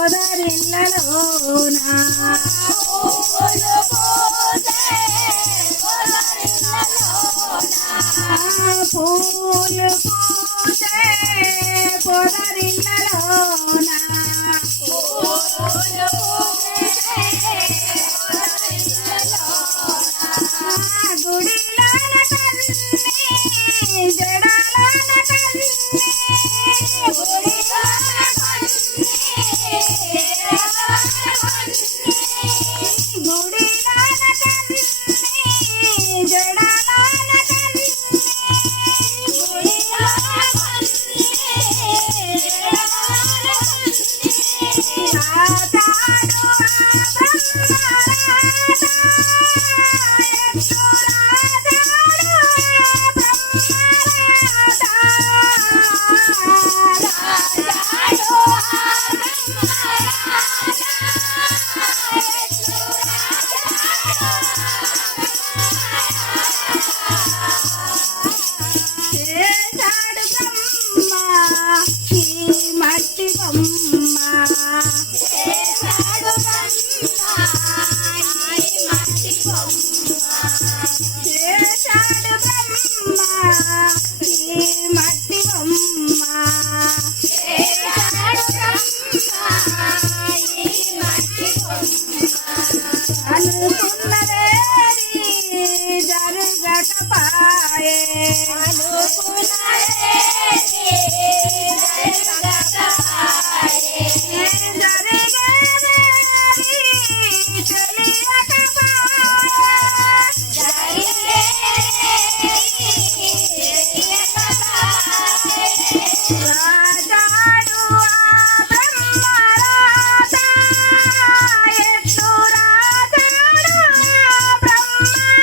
పొదరిల్లలోన పూలు పూసే పొదరిల్లలోన గుడిలోన తల్లి జడాలోన తల్లి గుడిలోన తల్లి జడాలోన తల్లి మట్టి బొమ్మ చేశాడు బ్రహ్మ ఈ మట్టి బొమ్మ అనుకున్నదేది జరగకపాయే రాజాడు బ్రహ్మరాత ఎట్లు రాజాడు బ్రహ్మరాత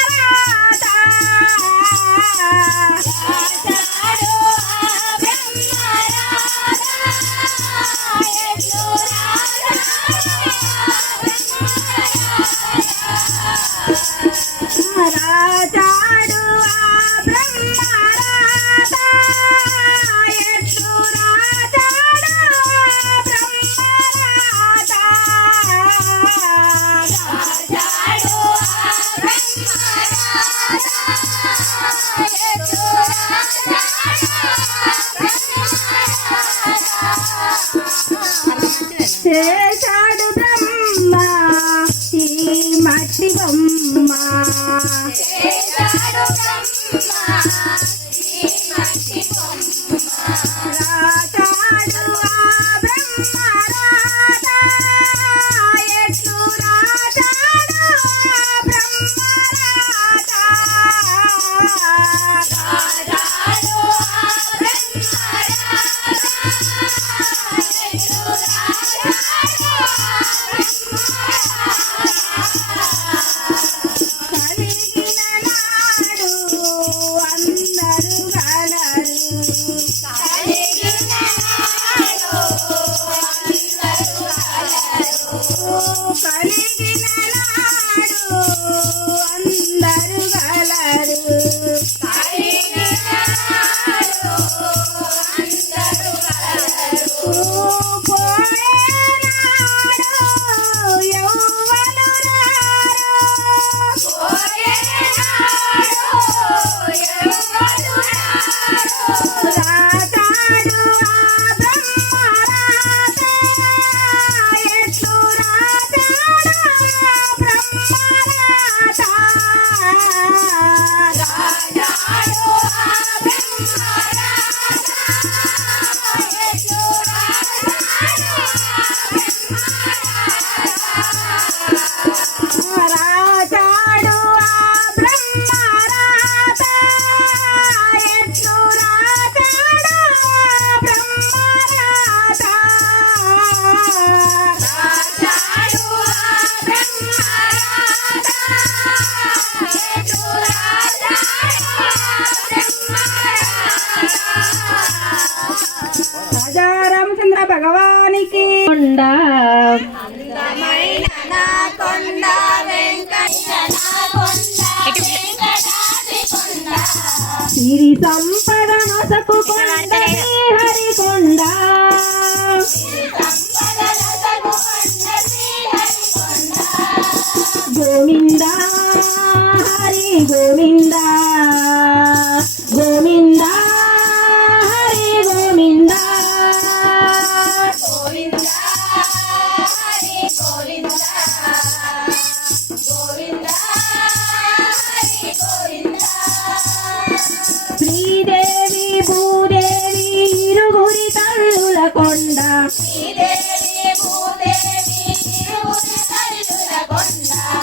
రాజాడు చేశాడు బ్రహ్మ ఈ మట్టి బొమ్మ చేశాడు బ్రహ్మ ఈ మట్టి బొమ్మ రాజాడు బ్రహ్మరాత ఎట్లు రాజాడు బ్రహ్మరాత రాజాడు కలిగిన నాడు అందరూ గలరు కలిగిన నాడు అందరూ గలరు భగవానికి సిరి సంపద నొసకు కొండ హరికొండ శ్రీదేవి భూదేవి ఇరుగురి తల్లుల కొండ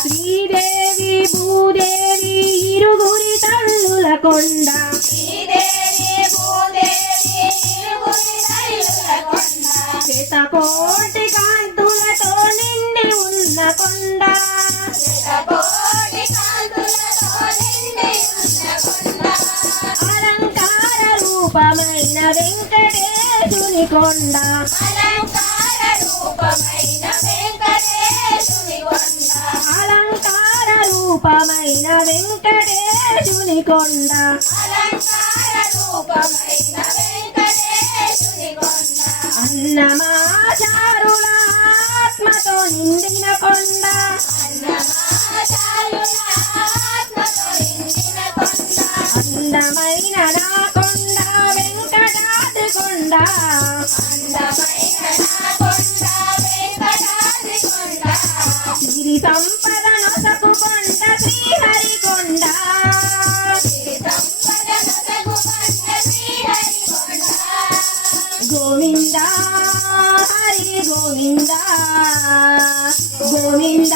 శ్రీదేవి భూదేవి ఇరుగురి తల్లుల కొండ శతకోటి కాంతులతో నిండి ఉన్న కొండ అలంకార రూపమైన వెంకటేశుని కొండ అలంకార రూపమైన వెంకటేశుని కొండ అన్నమాచారుల ఆత్మతో నిండిన కొండ అందమైన నా కొండ వెంకటాద్రి కొండ సిరి సంపద నొసగు కొండ శ్రీహరి కొండ గోవింద హరి గోవింద గోవింద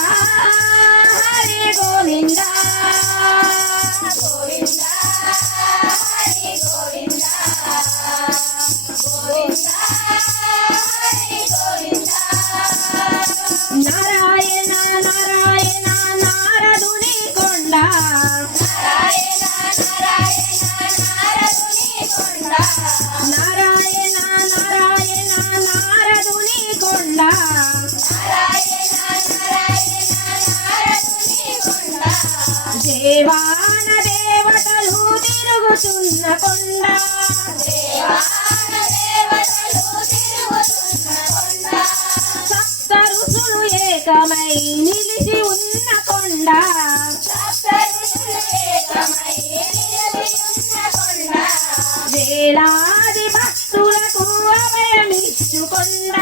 హరి గోవింద నారాయణ నారాయణ నారదుని కొండ నారాయణ నారాయణ నారదుని కొండ దేవాన దేవతలు తిరుగుతున్న కొండ సప్త ఋషులు ఏకమై నిలిచి ఉన్న కొండ వేలాది భక్తులకు అభయమిచ్చు కొండ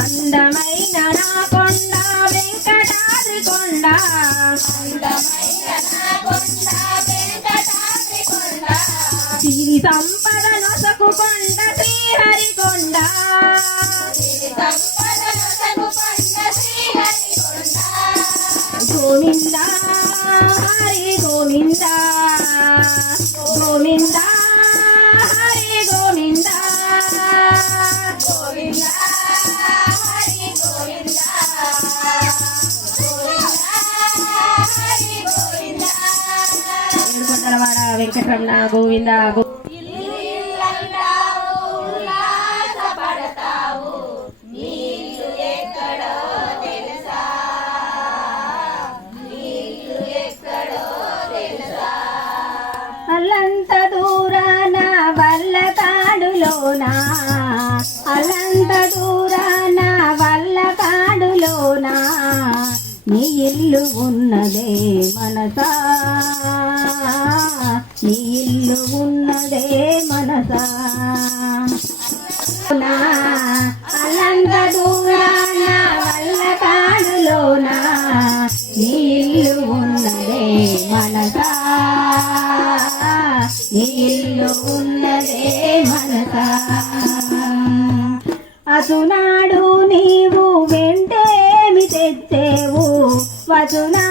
అందమైన నా కొండ వెంకటాద్రి కొండ సిరి సంపద నొసగు కొండ శ్రీహరి కొండ గోవింద హరి గోవింద గోవింద హరి గోవింద ఏడుకొండలవాడ వెంకటరమణ గోవింద అల్లంత దూరాన వల్ల కాడులోనా అల్లంత దూరాన వల్ల కాడులోనా నీ ఇల్లు ఉన్నదే మనసా నీ ఇల్లు ఉన్నదే మనసా అల్లంత దూరాన వల్ల కాడులోనా నీ ఇల్లు ఉన్నదే మనసా నీ ఇల్లు ఉన్నదే మనసా అసునాడు నీవు వెంటేమి తెచ్చేవు వసునా